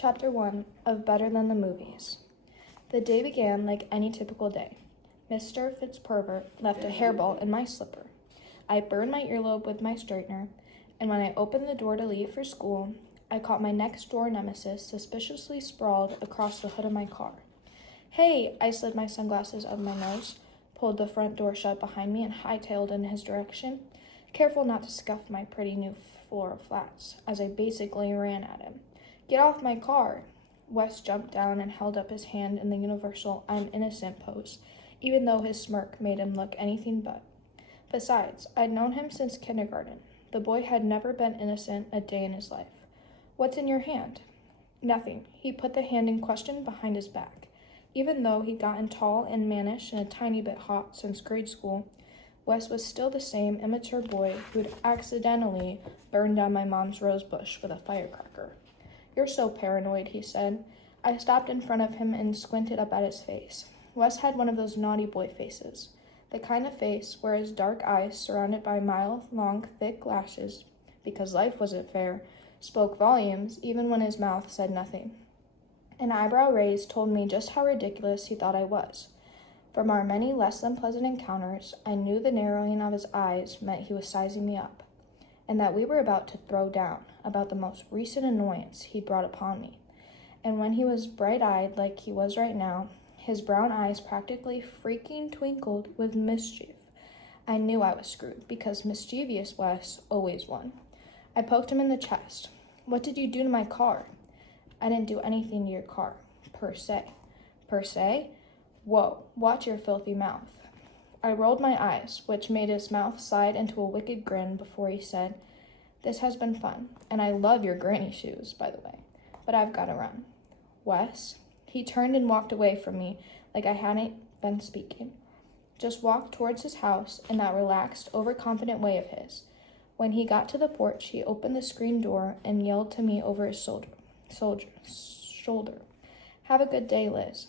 Chapter 1 of Better Than the Movies. The day began like any typical day. Mr. Fitzpervert left a hairball in my slipper. I burned my earlobe with my straightener, and when I opened the door to leave for school, I caught my next-door nemesis suspiciously sprawled across the hood of my car. "Hey!" I slid my sunglasses out of my nose, pulled the front door shut behind me, and hightailed in his direction, careful not to scuff my pretty new floor of flats, as I basically ran at him. "Get off my car!" Wes jumped down and held up his hand in the universal "I'm innocent" pose, even though his smirk made him look anything but. Besides, I'd known him since kindergarten. The boy had never been innocent a day in his life. "What's in your hand?" "Nothing." He put the hand in question behind his back. Even though he'd gotten tall and mannish and a tiny bit hot since grade school, Wes was still the same immature boy who'd accidentally burned down my mom's rose bush with a firecracker. "You're so paranoid," he said. I stopped in front of him and squinted up at his face. Wes had one of those naughty boy faces, the kind of face where his dark eyes, surrounded by mile-long, thick lashes, because life wasn't fair, spoke volumes even when his mouth said nothing. An eyebrow raise told me just how ridiculous he thought I was. From our many less than pleasant encounters, I knew the narrowing of his eyes meant he was sizing me up, and that we were about to throw down about the most recent annoyance he'd brought upon me. And when he was bright-eyed like he was right now, his brown eyes practically freaking twinkled with mischief, I knew I was screwed, because mischievous Wes always won. I poked him in the chest. "What did you do to my car?" "I didn't do anything to your car, per se." "Per se? Whoa, watch your filthy mouth." I rolled my eyes, which made his mouth slide into a wicked grin before he said, "This has been fun, and I love your granny shoes, by the way, but I've got to run." "Wes?" He turned and walked away from me like I hadn't been speaking. Just walked towards his house in that relaxed, overconfident way of his. When he got to the porch, he opened the screen door and yelled to me over his shoulder, "Have a good day, Liz."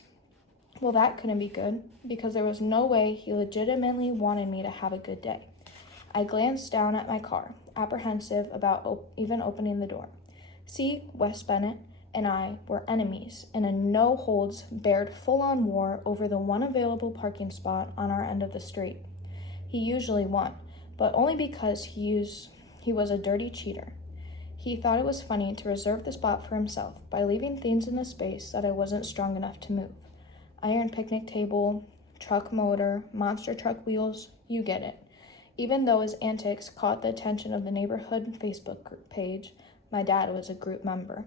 Well, that couldn't be good, because there was no way he legitimately wanted me to have a good day. I glanced down at my car, apprehensive about even opening the door. See, Wes Bennett and I were enemies in a no-holds-barred full-on war over the one available parking spot on our end of the street. He usually won, but only because he was a dirty cheater. He thought it was funny to reserve the spot for himself by leaving things in the space that I wasn't strong enough to move. Iron picnic table, truck motor, monster truck wheels, you get it. Even though his antics caught the attention of the neighborhood Facebook group page, my dad was a group member,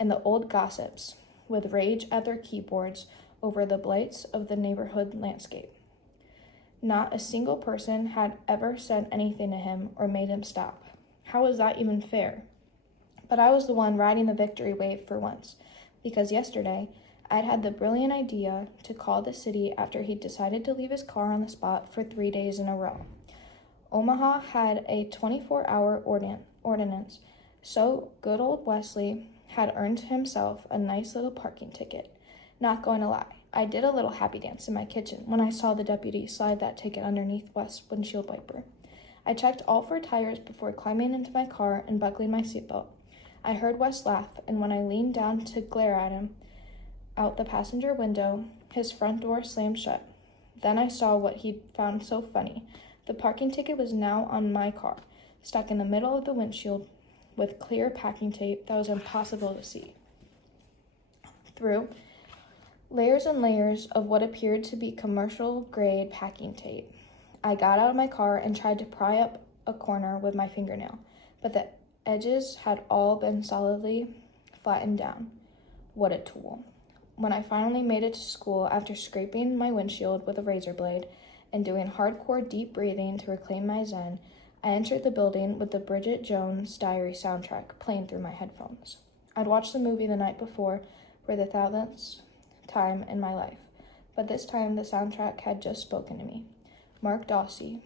and the old gossips, with rage at their keyboards over the blights of the neighborhood landscape. Not a single person had ever said anything to him or made him stop. How was that even fair? But I was the one riding the victory wave for once, because yesterday I'd had the brilliant idea to call the city after he'd decided to leave his car on the spot for 3 days in a row. Omaha had a 24-hour ordinance, so good old Wesley had earned himself a nice little parking ticket. Not going to lie, I did a little happy dance in my kitchen when I saw the deputy slide that ticket underneath Wes' windshield wiper. I checked all 4 tires before climbing into my car and buckling my seatbelt. I heard Wes laugh, and when I leaned down to glare at him out the passenger window, his front door slammed shut. Then I saw what he'd found so funny. The parking ticket was now on my car, stuck in the middle of the windshield with clear packing tape that was impossible to see through. Layers and layers of what appeared to be commercial-grade packing tape. I got out of my car and tried to pry up a corner with my fingernail, but the edges had all been solidly flattened down. What a tool. When I finally made it to school after scraping my windshield with a razor blade and doing hardcore deep breathing to reclaim my zen, I entered the building with the Bridget Jones' Diary soundtrack playing through my headphones. I'd watched the movie the night before for the 1,000th time in my life, but this time the soundtrack had just spoken to me. Mark Dawsey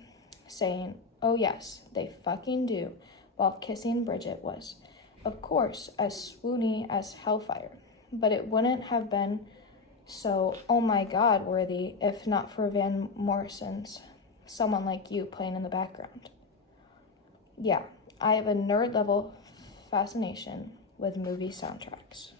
saying, "Oh yes, they fucking do," while kissing Bridget was, of course, as swoony as hellfire. But it wouldn't have been so oh my god worthy if not for Van Morrison's Someone Like You playing in the background. Yeah, I have a nerd level fascination with movie soundtracks.